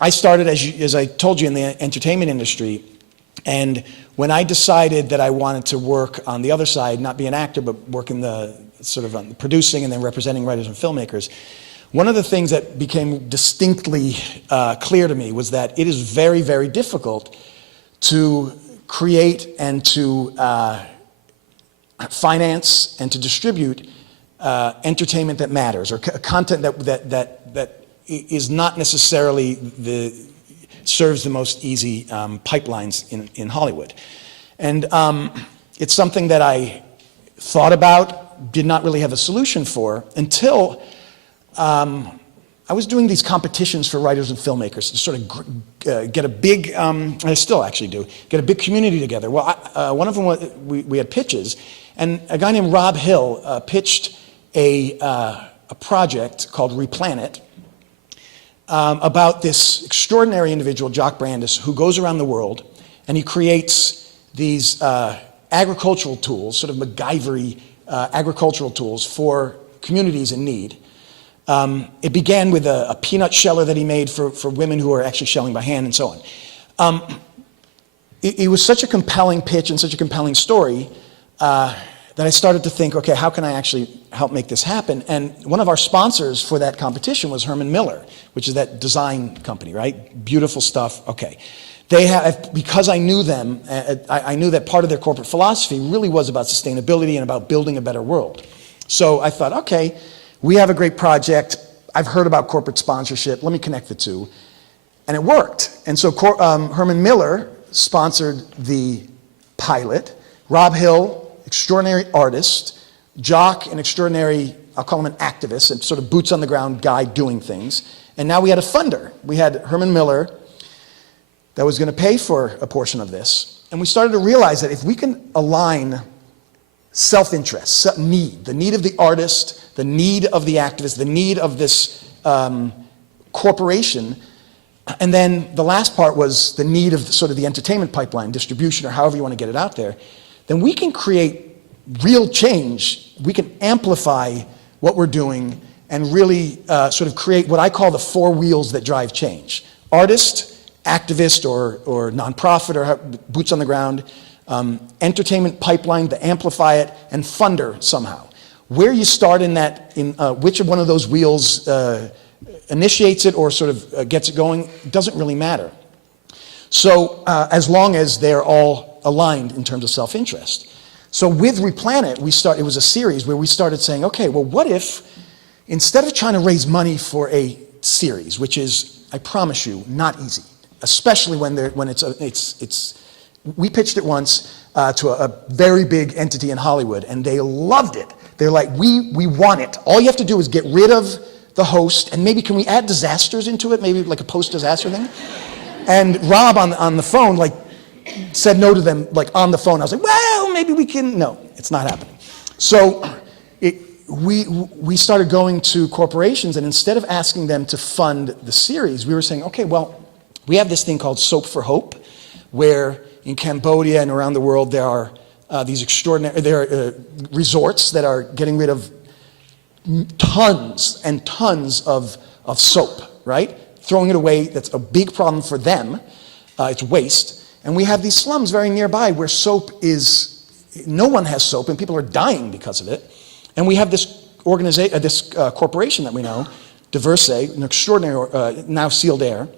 I started, as I told you, in the entertainment industry. And when I decided that I wanted to work on the other side, not be an actor, but work in the sort of on the producing and then representing writers and filmmakers, one of the things that became distinctly clear to me was that it is very, very difficult to create and to finance and to distribute entertainment that matters, or content that is not necessarily serves the most easy pipelines in Hollywood. And it's something that I thought about, did not really have a solution for, until I was doing these competitions for writers and filmmakers to sort of get a big, I still actually do, get a big community together. Well, one of them, we had pitches, and a guy named Rob Hill pitched a project called Replanet, about this extraordinary individual, Jock Brandis, who goes around the world and he creates these agricultural tools, sort of MacGyver-y agricultural tools for communities in need. It began with a peanut sheller that he made for women who are actually shelling by hand and so on. It was such a compelling pitch and such a compelling story that I started to think, okay, how can I actually help make this happen? And one of our sponsors for that competition was Herman Miller, which is that design company, right? Beautiful stuff, okay. They have, because I knew them, I knew that part of their corporate philosophy really was about sustainability and about building a better world. So I thought, okay, we have a great project. I've heard about corporate sponsorship. Let me connect the two. And it worked. And so Herman Miller sponsored the pilot. Rob Hill, extraordinary artist. Jock, an extraordinary, I'll call him an activist, and sort of boots on the ground guy doing things. And now we had a funder. We had Herman Miller that was going to pay for a portion of this. And we started to realize that if we can align self-interest, need, the need of the artist, the need of the activist, the need of this corporation, and then the last part was the need of sort of the entertainment pipeline, distribution, or however you want to get it out there, then we can create real change. We can amplify what we're doing and really sort of create what I call the four wheels that drive change. Artist, activist, or nonprofit, or boots on the ground, entertainment pipeline to amplify it, and funder somehow. Where you start in that, which of one of those wheels initiates it or sort of gets it going, doesn't really matter. So as long as they're all aligned in terms of self-interest. So with Replanet, it was a series where we started saying, okay, well, what if instead of trying to raise money for a series, which is, I promise you, not easy, especially when we pitched it once to a very big entity in Hollywood, and they loved it. They're like, we want it. All you have to do is get rid of the host, and maybe can we add disasters into it, maybe like a post-disaster thing? And Rob on the phone, like, said no to them, like on the phone. I was like, well, maybe we can. No, it's not happening. So we started going to corporations, and instead of asking them to fund the series, we were saying, okay, well, we have this thing called Soap for Hope, where in Cambodia and around the world there are these extraordinary resorts that are getting rid of tons and tons of soap, right? Throwing it away. That's a big problem for them. It's waste. And we have these slums very nearby where no one has soap, and people are dying because of it. And we have this organization, corporation that we know, Diverse, an extraordinary, now Sealed Air,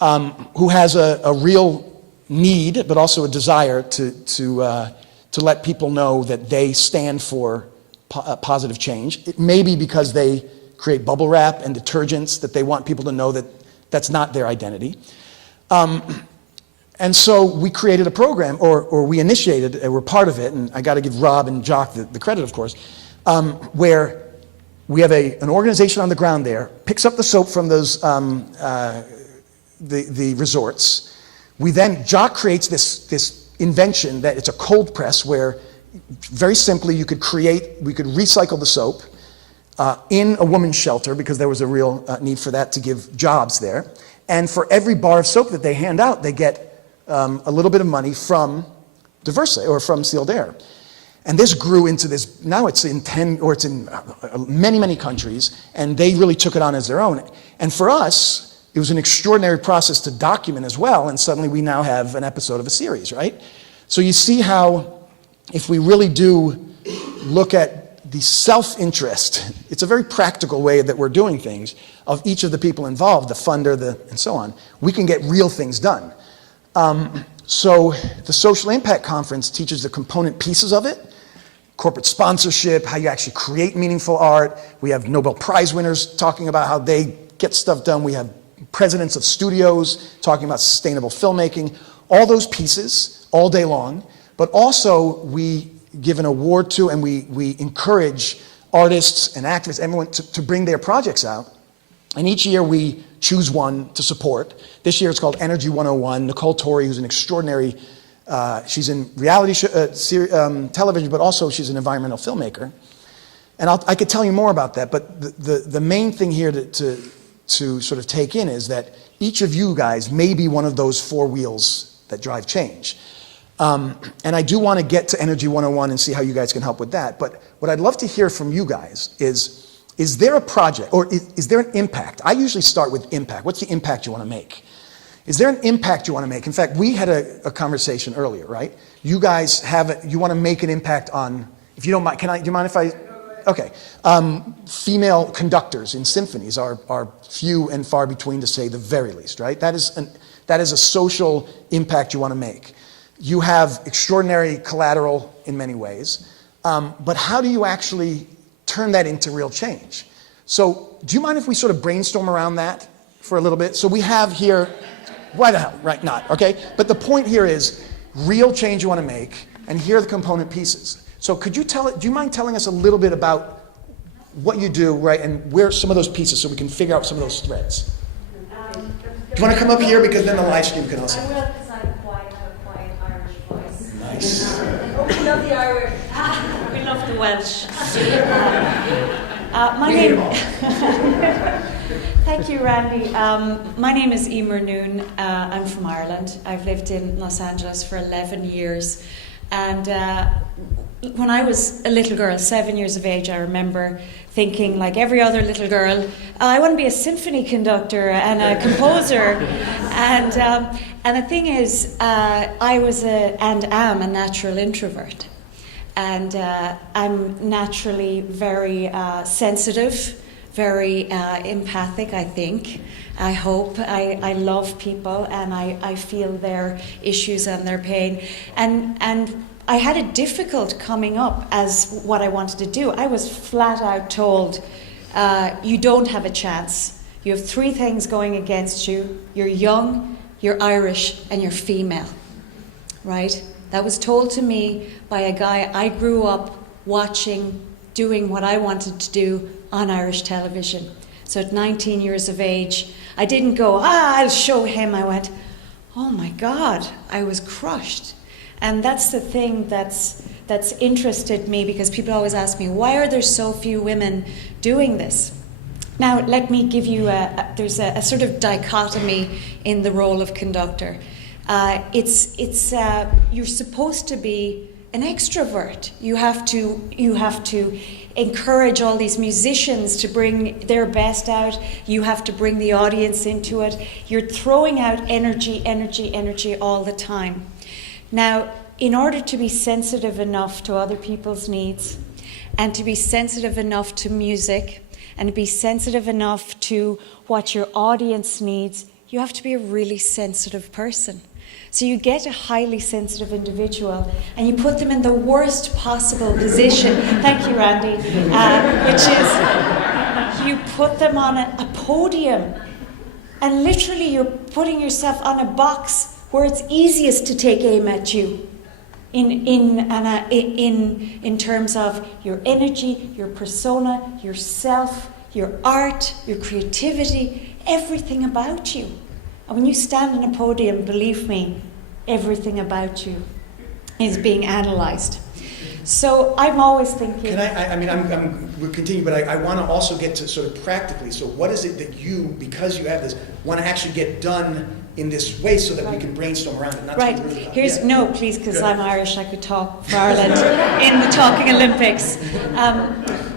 who has a real need, but also a desire to let people know that they stand for positive change. It may be because they create bubble wrap and detergents that they want people to know that that's not their identity. And so we created a program, or we initiated, and we're part of it, and I got to give Rob and Jock the credit, of course, where we have an organization on the ground there, picks up the soap from those the resorts. Jock creates this invention that it's a cold press where, very simply, we could recycle the soap in a woman's shelter, because there was a real need for that to give jobs there. And for every bar of soap that they hand out, they get a little bit of money from Diverse, or from Sealed Air. And this grew into this, now it's in many, many countries, and they really took it on as their own. And for us, it was an extraordinary process to document as well, and suddenly we now have an episode of a series, right? So you see how, if we really do look at the self-interest, it's a very practical way that we're doing things, of each of the people involved, the funder, and so on, we can get real things done. So the Social Impact Conference teaches the component pieces of it: corporate sponsorship, how you actually create meaningful art. We have Nobel Prize winners talking about how they get stuff done. We have presidents of studios talking about sustainable filmmaking. All those pieces all day long. But also we give an award to, and we encourage artists and activists, everyone to bring their projects out. And each year we choose one to support. This year it's called Energy 101. Nicole Torrey, who's an extraordinary, she's in reality television, but also she's an environmental filmmaker. And I could tell you more about that, but the main thing here to sort of take in is that each of you guys may be one of those four wheels that drive change. And I do want to get to Energy 101 and see how you guys can help with that. But what I'd love to hear from you guys is there a project, or is there an impact? I usually start with impact. What's the impact you want to make? Is there an impact you want to make? In fact, we had a conversation earlier, right? You guys you want to make an impact on, if you don't mind, do you mind if I? Okay. Female conductors in symphonies are few and far between, to say the very least, right? That is a social impact you want to make. You have extraordinary collateral in many ways, but how do you actually turn that into real change? So do you mind if we sort of brainstorm around that for a little bit? So we have here, why the hell, right, not, okay? But the point here is real change you want to make, and here are the component pieces. So do you mind telling us a little bit about what you do, right, and where some of those pieces, so we can figure out some of those threads? Do you want to come up here, because then the live stream can also. I will, because I have a quiet Irish voice. Nice. We love the Irish. We love the Welsh. Thank you, Randy. My name is Eimear Noone. I'm from Ireland. I've lived in Los Angeles for 11 years. And when I was a little girl, 7 years of age, I remember thinking, like every other little girl, I want to be a symphony conductor and a composer. And the thing is, I was and am a natural introvert. And I'm naturally very sensitive, very empathic, I think. I hope. I love people, and I feel their issues and their pain. And I had it difficult coming up as what I wanted to do. I was flat out told, you don't have a chance. You have three things going against you. You're young, you're Irish, and you're female. Right? That was told to me by a guy I grew up watching, doing what I wanted to do on Irish television. So at 19 years of age, I didn't go, I'll show him. I went, oh my God, I was crushed. And that's the thing that's interested me, because people always ask me, why are there so few women doing this? Now, let me give you there's a sort of dichotomy in the role of conductor. You're supposed to be an extrovert. You have to encourage all these musicians to bring their best out. You have to bring the audience into it. You're throwing out energy all the time. Now, in order to be sensitive enough to other people's needs, and to be sensitive enough to music, and to be sensitive enough to what your audience needs, you have to be a really sensitive person. So you get a highly sensitive individual and you put them in the worst possible position, thank you, Randy, which is you put them on a podium, and literally you're putting yourself on a box where it's easiest to take aim at you in terms of your energy, your persona, yourself, your art, your creativity, everything about you. And when you stand on a podium, believe me, everything about you is being analysed. So I'm always thinking. We'll continue, but I want to also get to sort of practically. So what is it that you, because you have this, want to actually get done in this way so that we can brainstorm around it? Not right. No, please, because I'm Irish. I could talk for Ireland in the Talking Olympics.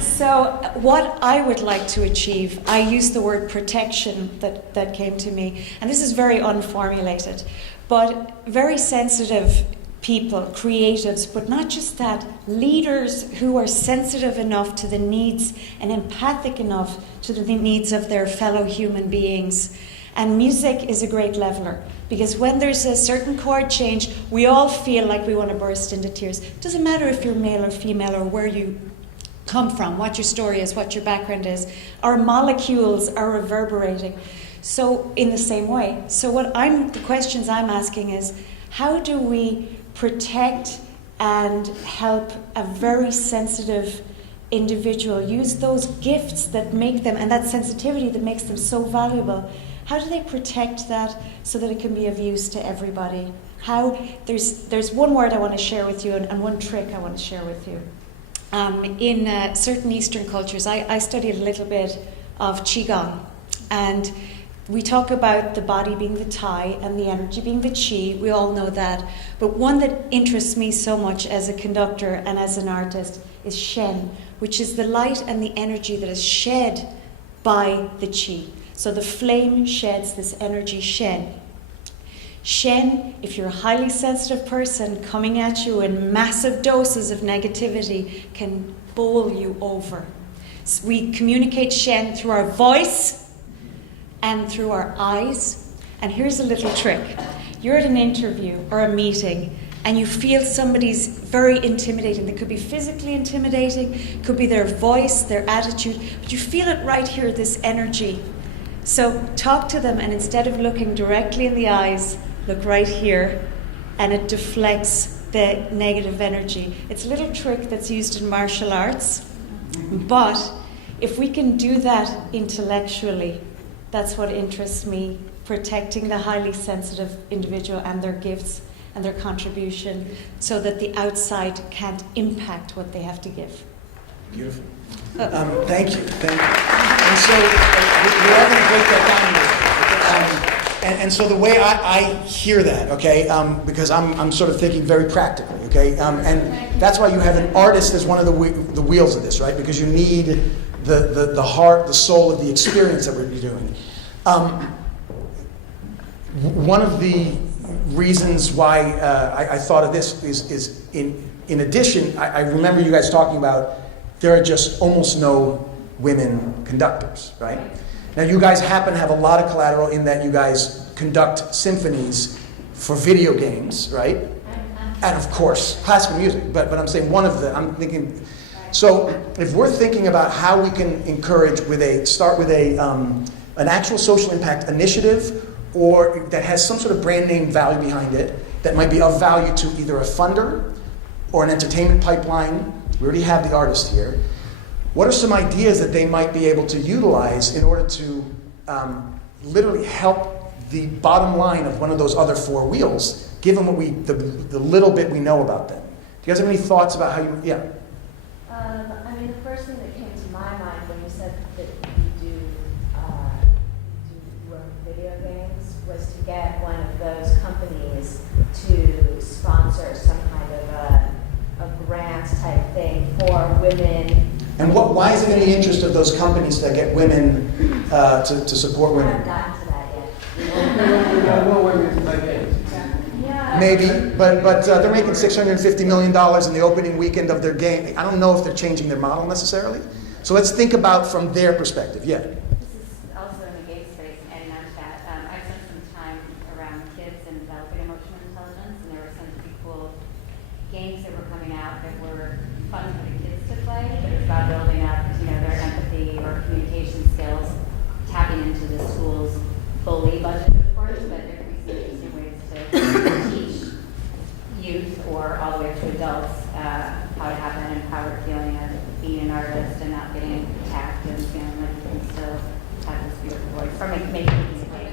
So what I would like to achieve, I use the word protection that came to me, and this is very unformulated, but very sensitive people, creatives, but not just that, leaders who are sensitive enough to the needs and empathic enough to the needs of their fellow human beings. And music is a great leveler, because when there's a certain chord change, we all feel like we want to burst into tears. It doesn't matter if you're male or female or where you come from, what your story is, what your background is. Our molecules are reverberating. So in the same way. So the questions I'm asking is, how do we protect and help a very sensitive individual use those gifts that make them, and that sensitivity that makes them so valuable? How do they protect that so that it can be of use to everybody? There's one word I want to share with you, and one trick I want to share with you. In certain Eastern cultures, I studied a little bit of Qigong, and we talk about the body being the Tai and the energy being the Qi. We all know that. But one that interests me so much as a conductor and as an artist is Shen, which is the light and the energy that is shed by the Qi. So the flame sheds this energy, Shen. Shen, if you're a highly sensitive person coming at you in massive doses of negativity, can bowl you over. So we communicate Shen through our voice and through our eyes. And here's a little trick. You're at an interview or a meeting and you feel somebody's very intimidating. They could be physically intimidating, could be their voice, their attitude, but you feel it right here, this energy. So talk to them, and instead of looking directly in the eyes, look right here, and it deflects the negative energy. It's a little trick that's used in martial arts, but if we can do that intellectually, that's what interests me, protecting the highly sensitive individual and their gifts and their contribution so that the outside can't impact what they have to give. Beautiful. Thank you. And so we are going to break that down a little. And so the way I hear that, okay, because I'm sort of thinking very practically, okay, and that's why you have an artist as one of the wheels of this, right? Because you need the heart, the soul of the experience that we're doing. One of the reasons why I thought of this is in addition, I remember you guys talking about there are just almost no women conductors, right? Now you guys happen to have a lot of collateral in that you guys conduct symphonies for video games, right? And of course, classical music, but I'm saying I'm thinking, so if we're thinking about how we can encourage start with an actual social impact initiative or that has some sort of brand name value behind it that might be of value to either a funder or an entertainment pipeline. We already have the artist here. What are some ideas that they might be able to utilize in order to literally help the bottom line of one of those other four wheels, given the little bit we know about them? Do you guys have any thoughts about how you, yeah? I mean, the first thing that came to my mind when you said that you do work with video games was to get one of those companies to sponsor some kind of a grant type thing for women. And why is it in the interest of those companies to get women, to support I women? haven't gotten to that yet. Yeah. Maybe, but they're making $650 million in the opening weekend of their game. I don't know if they're changing their model necessarily. So let's think about from their perspective, yeah. This is also in the game space, and not that. I spent some time around kids and developing emotional intelligence, and there were some pretty cool games that were coming out that were fun for the kids to play. It was about building up, their empathy or communication skills, tapping into the school's bully budget, of course, but there could be some interesting ways to teach youth or all the way up to adults how to have that empowered feeling of being an artist and not getting attacked and feeling like you can still have this beautiful voice from making an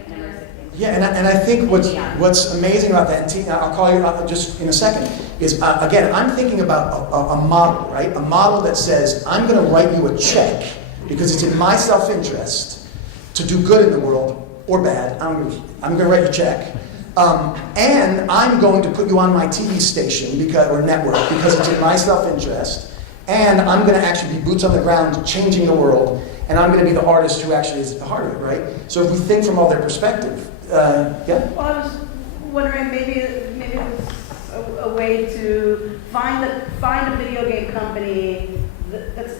immersive thing. Yeah, and I think what's amazing about that, and I'll call you up just in a second, is again, I'm thinking about a model, right? A model that says, I'm going to write you a check because it's in my self-interest to do good in the world, or bad. I'm going to write you a check. And I'm going to put you on my TV station or network because it's in my self-interest. and I'm going to actually be boots on the ground, changing the world, and I'm going to be the artist who actually is at the heart of it, right? So if we think from all their perspective, yeah? Well, I was wondering, maybe it was a way to find a video game company that's,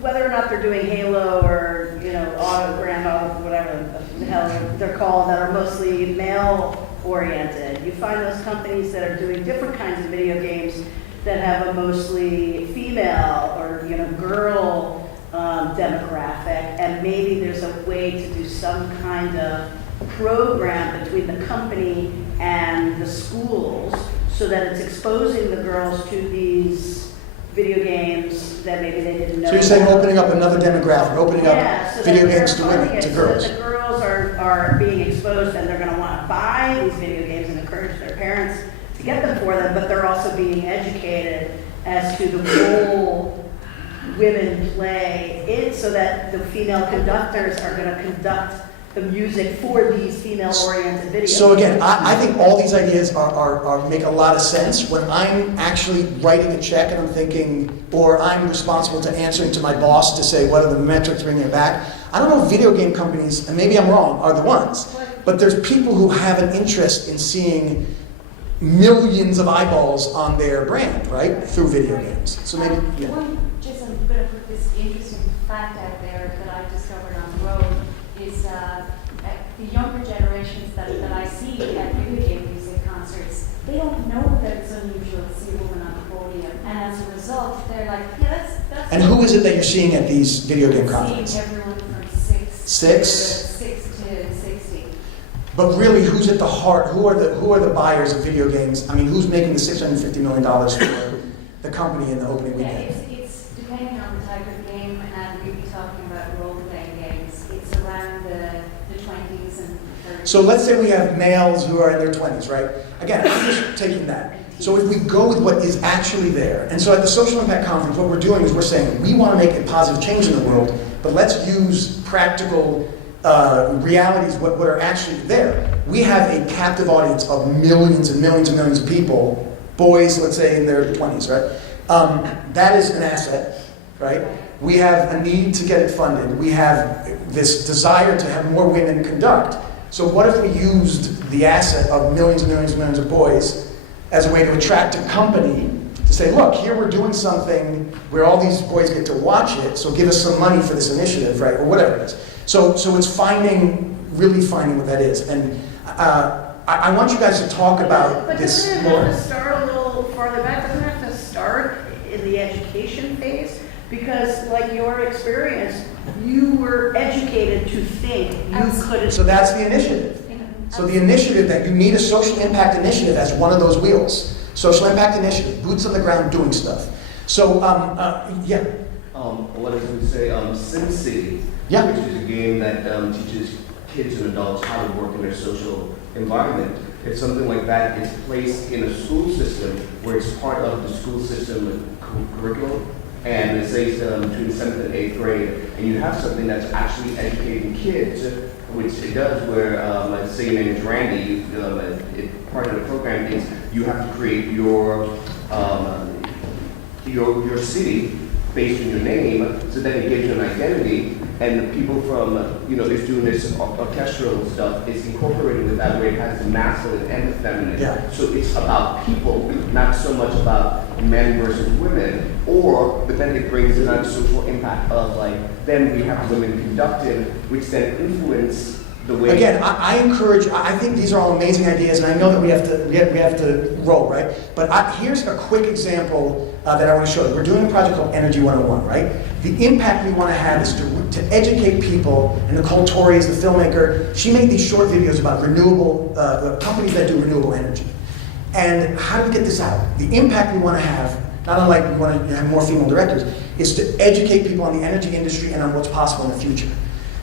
whether or not they're doing Halo or, you know, Grand Auto, whatever the hell they're called, that are mostly male-oriented. You find those companies that are doing different kinds of video games that have a mostly female or, you know, girl demographic, and maybe there's a way to do some kind of program between the company and the schools so that it's exposing the girls to these video games that maybe they didn't know. So you're saying opening up another demographic, opening up so video that games to they're women, funding to it girls. So that the girls are being exposed, and they're going to want to buy these video games and encourage their parents to get them for them, but they're also being educated as to the role women play it, so that the female conductors are going to conduct the music for these female-oriented videos. So again, I think all these ideas are make a lot of sense. When I'm actually writing a check and I'm thinking, or I'm responsible to answering to my boss to say what are the metrics bringing it back, I don't know if video game companies, and maybe I'm wrong, are the ones, but there's people who have an interest in seeing millions of eyeballs on their brand, right, through video games. So maybe, yeah. Just I'm going to put this interesting fact out there that I discovered on the road is the younger generations that I see at video game music concerts, they don't know that it's unusual to see a woman on the podium, and as a result, they're like, yeah, that's. And who is it that you're seeing at these video game conferences? Seeing everyone from 6 Six? to 60. But really, who's at the heart? Who are the buyers of video games? I mean, who's making the $650 million for the company in the opening Yeah, weekend? it's depending on the type of game, and we'd be talking about role-playing games. It's around the 20s and 30s. So let's say we have males who are in their 20s, right? Again, I'm just taking that. So if we go with what is actually there, and so at the Social Impact Conference, what we're doing is we're saying we want to make a positive change in the world, but let's use practical realities, what are actually there. We have a captive audience of millions and millions and millions of people, boys, let's say in their 20s, right? That is an asset, right? We have a need to get it funded. We have this desire to have more women conduct. So what if we used the asset of millions and millions and millions of boys as a way to attract a company to say, look, here we're doing something where all these boys get to watch it, so give us some money for this initiative, right, or whatever it is. So it's really finding what that is. And I want you guys to talk about But this doesn't it more. have to start a little farther back? Doesn't it have to start in the education phase? Because, like your experience, you were educated to think you couldn't. So that's the initiative. So the initiative that you need a social impact initiative as one of those wheels. Social impact initiative, boots on the ground doing stuff. So, yeah. What I was going to say, SimCity, Yeah. which is a game that teaches kids and adults how to work in their social environment. If something like that is placed in a school system where it's part of the school system curriculum, and it says between 7th and 8th grade, and you have something that's actually educating kids, which it does, where, let's say your name is Randy, part of the program is you have to create your city based on your name, so that it gives you an identity, and the people from, is doing this orchestral stuff, is incorporated with that, where it has the masculine and the feminine. Yeah. So it's about people, not so much about men versus women, but then it brings in that social impact of then we have women conducted, which then influence the way. Again, I encourage, I think these are all amazing ideas, and I know that we have to roll, right? But here's a quick example that I want to show you. We're doing a project called Energy 101, right? The impact we want to have is to educate people, and Nicole Torrey is the filmmaker. She made these short videos about renewable, companies that do renewable energy. And how do we get this out? The impact we want to have, not unlike we want to have more female directors, is to educate people on the energy industry and on what's possible in the future.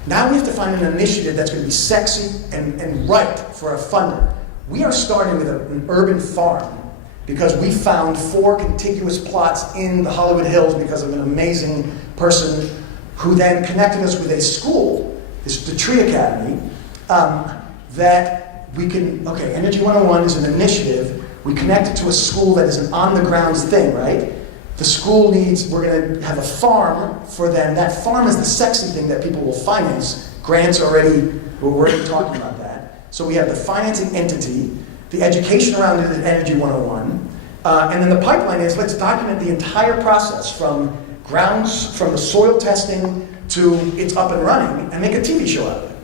Now we have to find an initiative that's going to be sexy and right for a funder. We are starting with an urban farm because we found 4 contiguous plots in the Hollywood Hills because of an amazing person who then connected us with a school, the Tree Academy, that we can, Energy 101 is an initiative. We connect it to a school that is an on-the-ground thing, right? The school needs, we're going to have a farm for them. That farm is the sexy thing that people will finance. Grants already, we're already talking about that. So we have the financing entity, the education around it is Energy 101, and then the pipeline is let's document the entire process from the soil testing to it's up and running and make a TV show out of it.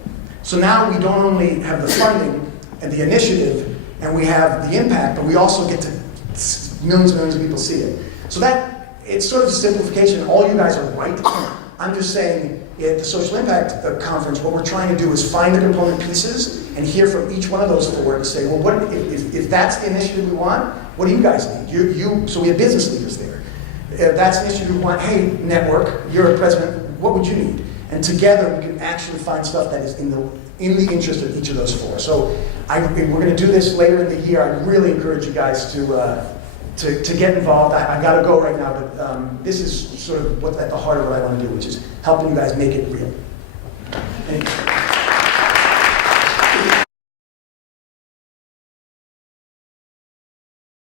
So now we don't only have the funding and the initiative and we have the impact, but we also get to millions and millions of people see it. So that, it's sort of a simplification. All you guys are right. I'm just saying at the Social Impact Conference, what we're trying to do is find the component pieces and hear from each one of those four and say, well, what if that's the initiative we want, what do you guys need? So we have business leaders there. If that's the initiative we want, hey, network, you're a president, what would you need? And together we can actually find stuff that is in the interest of each of those four. So we're going to do this later in the year. I really encourage you guys to get involved. I've got to go right now, but this is sort of what's at the heart of what I want to do, which is helping you guys make it real. Thank you.